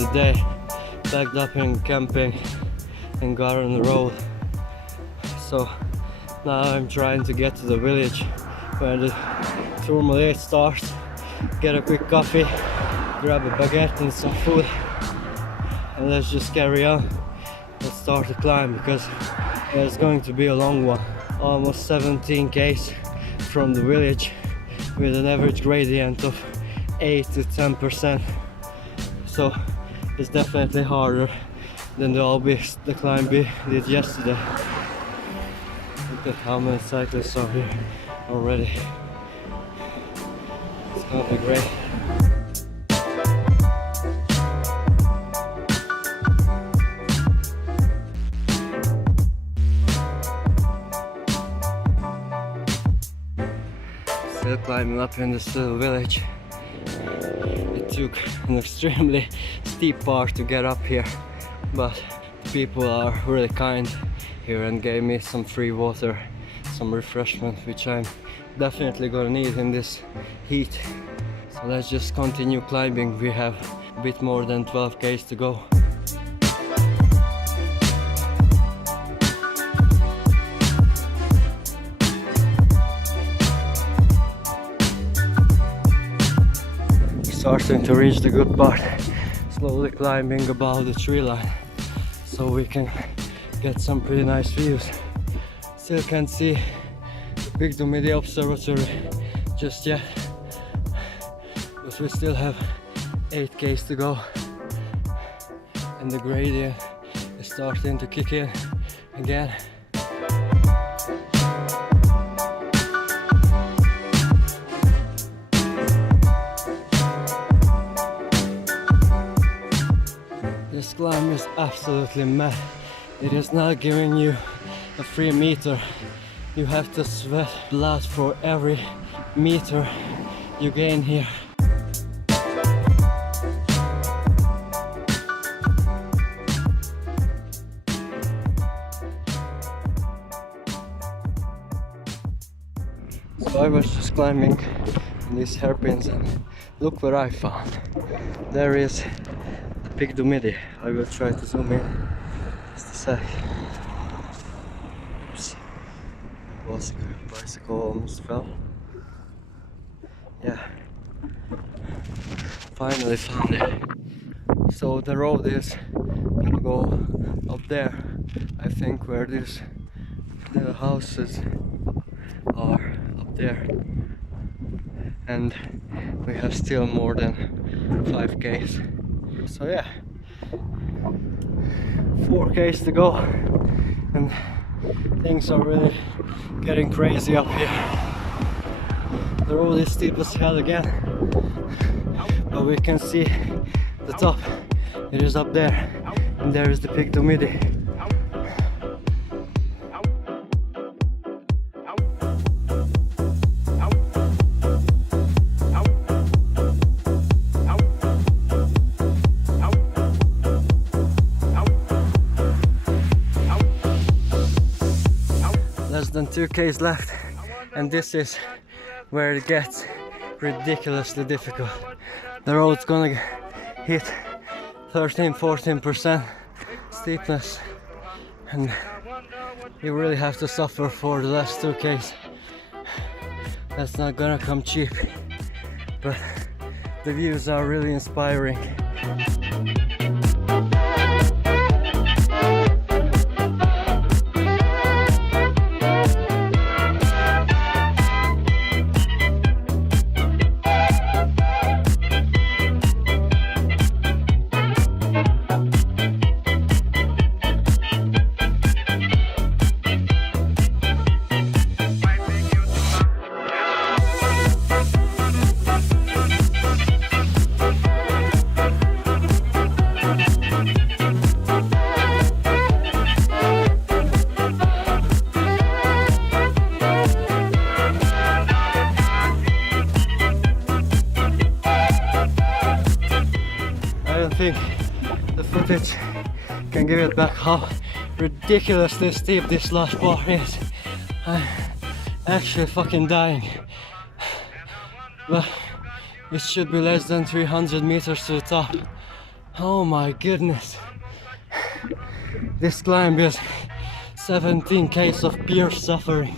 the day, packed up in camping and got on the road. So now I'm trying to get to the village where the Tourmalet starts, get a quick coffee, grab a baguette and some food, and let's just carry on. Let's start the climb because it's going to be a long one. Almost 17 km from the village with an average gradient of 8 to 10%. So it's definitely harder than the climb we did yesterday. Look at how many cyclists are here already. It's gonna be great. Still climbing up in this little village. It took an extremely steep part to get up here, but the people are really kind here and gave me some free water, some refreshment, which I'm definitely gonna need in this heat. So let's just continue climbing. We have a bit more than 12 km to go. Starting to reach the good part, slowly climbing above the tree line so we can get some pretty nice views. Still can't see the big Tourmalet observatory just yet, but we still have 8 km to go and the gradient is starting to kick in again. This climb is absolutely mad. It is not giving you a free meter. You have to sweat blood for every meter you gain here. So I was just climbing these hairpins and look what I found. There is Big Tourmalet. I will try to zoom in just a sec. Oops. Bicycle almost fell. Yeah. Finally found it. So the road is gonna go up there. I think where these little houses are up there. And we have still more than 5 km. So yeah, 4 km to go and things are really getting crazy up here. The road is steep as hell again, but we can see the top. It is up there and there is the Big Tourmalet. Less than 2 km left, and this is where it gets ridiculously difficult. The road's gonna hit 13-14% steepness, and you really have to suffer for the last 2 km. That's not gonna come cheap, but the views are really inspiring. think the footage can give it back how ridiculously steep this last part is. I'm actually fucking dying. But it should be less than 300 meters to the top. Oh my goodness. This climb is 17 k's of pure suffering,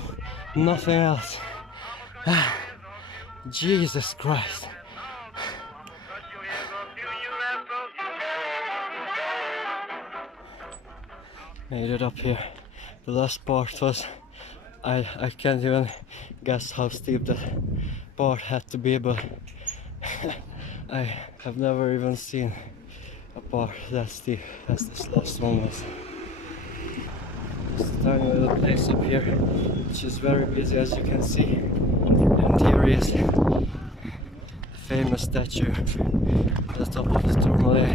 nothing else. Jesus Christ. Made it up here. The last part was, I can't even guess how steep that part had to be, but I have never even seen a part that steep as this last one was. It's a tiny little place up here, which is very busy, as you can see. And here is the famous statue at the top of the Tourmalet.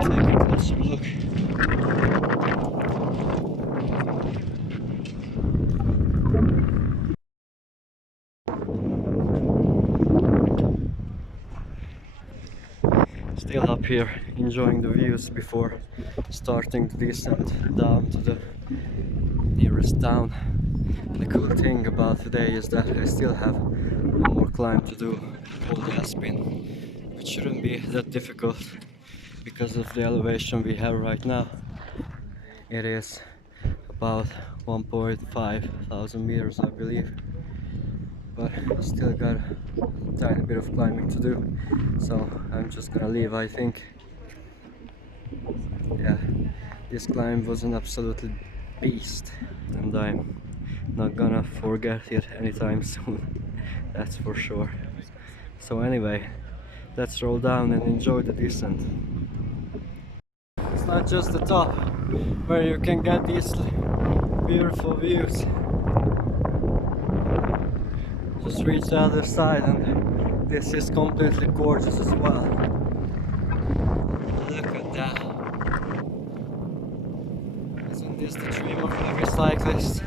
Take a closer look. Still up here, enjoying the views before starting the descent down to the nearest town. The cool thing about today is that I still have one more climb to do, called the aspin, which shouldn't be that difficult because of the elevation we have right now. It is about 1.5 thousand meters, I believe, but still got a tiny bit of climbing to do, so I'm just gonna leave, I think. Yeah, this climb was an absolute beast, and I'm not gonna forget it anytime soon, that's for sure. So anyway, let's roll down and enjoy the descent. It's not just the top where you can get these beautiful views. Just reach the other side and this is completely gorgeous as well. Look at that. Isn't this the dream of every cyclist?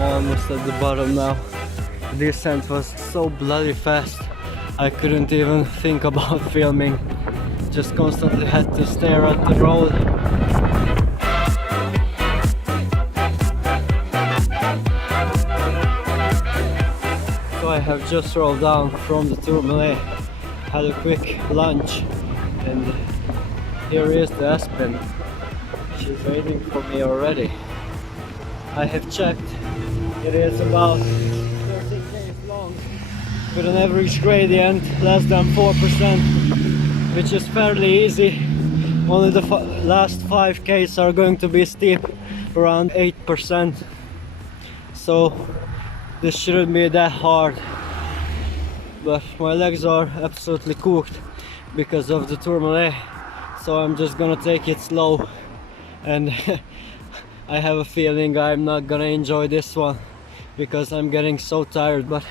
Almost at the bottom now. The descent was so bloody fast I couldn't even think about filming. Just constantly had to stare at the road. So I have just rolled down from the Tourmalet, had a quick lunch, and here is the aspin. She's waiting for me already. I have checked. It is about 30 k's long with an average gradient less than 4%, which is fairly easy. Only the last 5 k's are going to be steep, around 8%. So this shouldn't be that hard. But my legs are absolutely cooked because of the Tourmalet, so I'm just gonna take it slow, and I have a feeling I'm not gonna enjoy this one because I'm getting so tired, but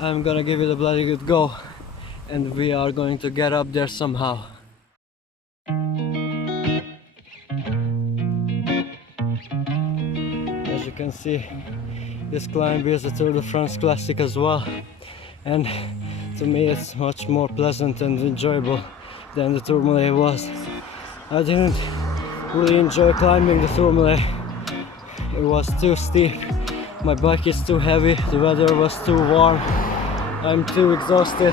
I'm gonna give it a bloody good go and we are going to get up there somehow. As you can see, this climb is a Tour de France classic as well, and to me it's much more pleasant and enjoyable than the Tourmalet was. I didn't really enjoy climbing the Tourmalet. It was too steep. My bike is too heavy, the weather was too warm, I'm too exhausted,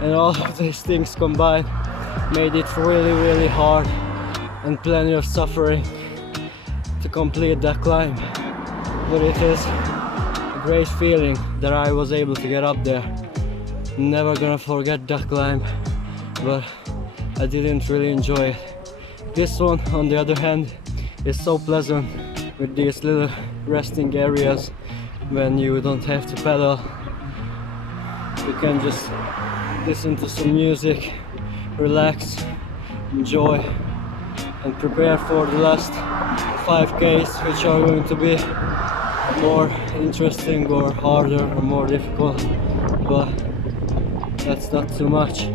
and all of these things combined made it really hard and plenty of suffering to complete that climb. But it is a great feeling that I was able to get up there. Never gonna forget that climb, but I didn't really enjoy it. This one, on the other hand, is so pleasant with these little resting areas when you don't have to pedal. You can just listen to some music, relax, enjoy, and prepare for the last 5Ks, which are going to be more interesting or harder or more difficult. But that's not too much.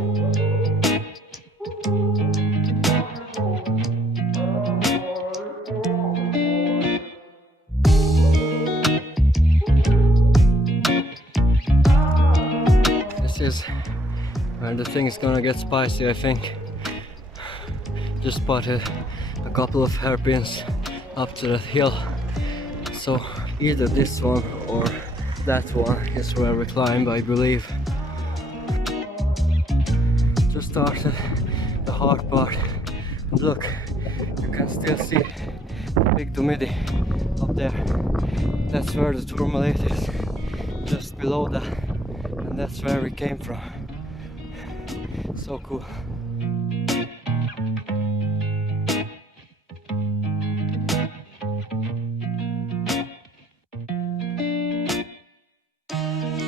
This is where the thing is gonna get spicy, I think. Just spotted a couple of hairpins up to that hill, so either this one or that one is where we climb, I believe. Just started the hard part, and look, you can still see the big Dumidi up there. That's where the Tourmalet is, just below that, and that's where we came from. So cool.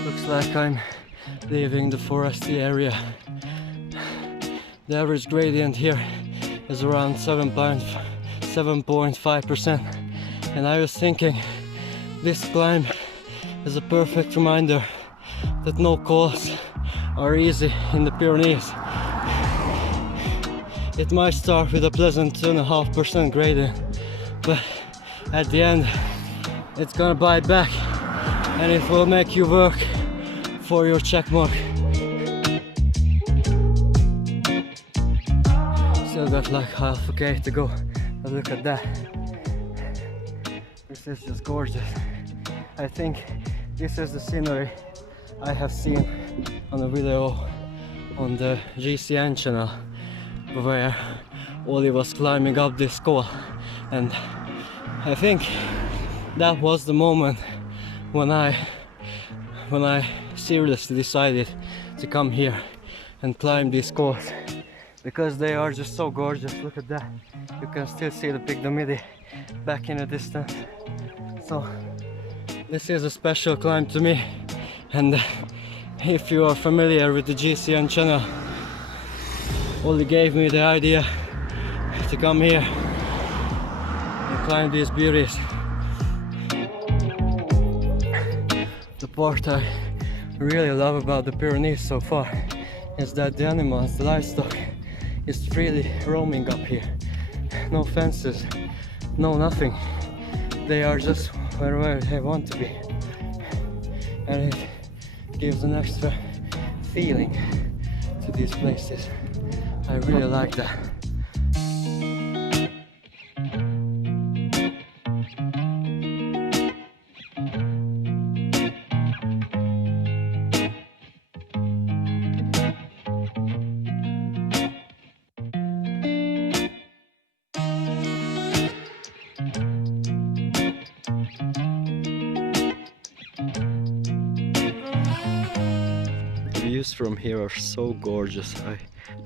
Looks like I'm leaving the foresty area. The average gradient here is around 7.5%, and I was thinking this climb is a perfect reminder that no cols are easy in the Pyrenees. It might start with a pleasant 2.5% gradient, but at the end it's gonna bite back and it will make you work for your check mark. Still got like half a K to go, but look at that. This is just gorgeous. I think this is the scenery I have seen on a video on the GCN channel where Oli was climbing up this col, and I think that was the moment when I seriously decided to come here and climb these cols, because they are just so gorgeous. Look at that, you can still see the big Dumidi back in the distance. So this is a special climb to me, and if you are familiar with the GCN channel, Oli gave me the idea to come here and climb these beauties. The part I really love about the Pyrenees so far is that the animals, the livestock, is freely roaming up here. No fences, no nothing. They are just wherever they want to be, and it gives an extra feeling to these places. I really like that. The views from here are so gorgeous.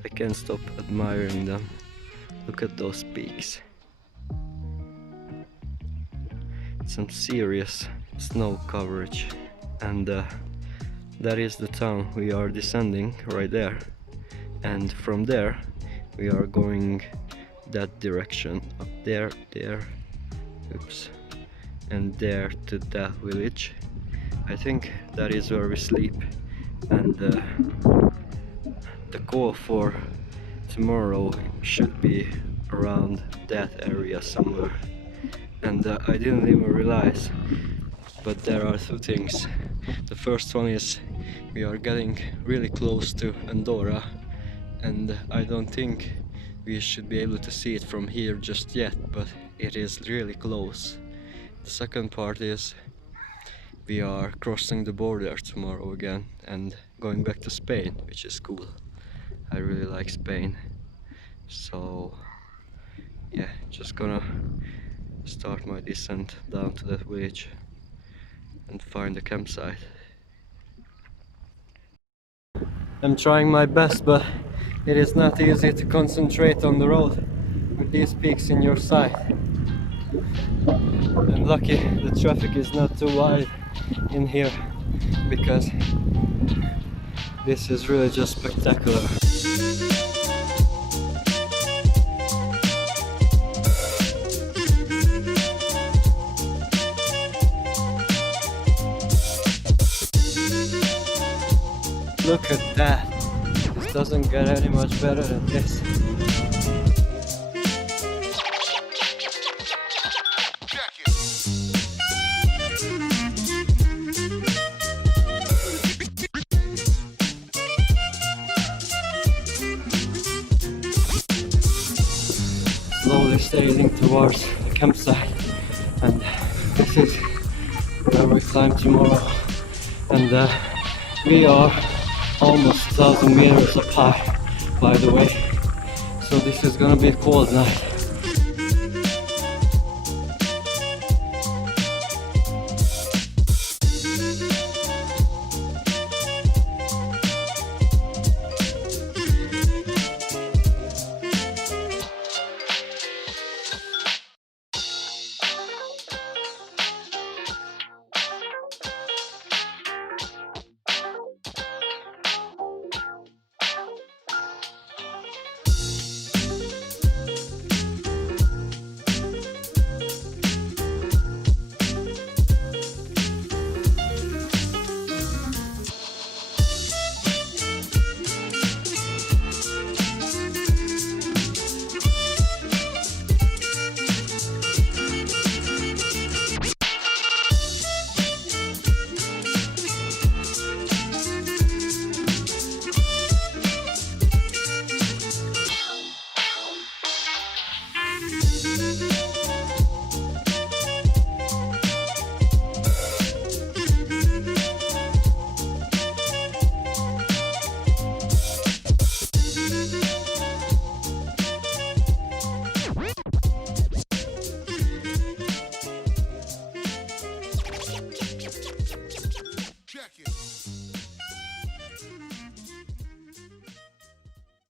I can't stop admiring them. Look at those peaks. Some serious snow coverage, and that is the town we are descending right there, and from there we are going that direction, up there, oops, and there to that village. I think that is where we sleep, and the call for tomorrow should be around that area somewhere. And I didn't even realize, but there are two things. The first one is we are getting really close to Andorra, and I don't think we should be able to see it from here just yet, but it is really close. The second part is we are crossing the border tomorrow again and going back to Spain, which is cool. I really like Spain, so yeah, just gonna start my descent down to that village and find a campsite. I'm trying my best, but it is not easy to concentrate on the road with these peaks in your sight. I'm lucky the traffic is not too wide in here, because this is really just spectacular. look at that. This doesn't get any much better than this. Slowly sailing towards the campsite, and this is where we climb tomorrow. And we are almost 1,000 meters up high, by the way, so this is gonna be a cold night.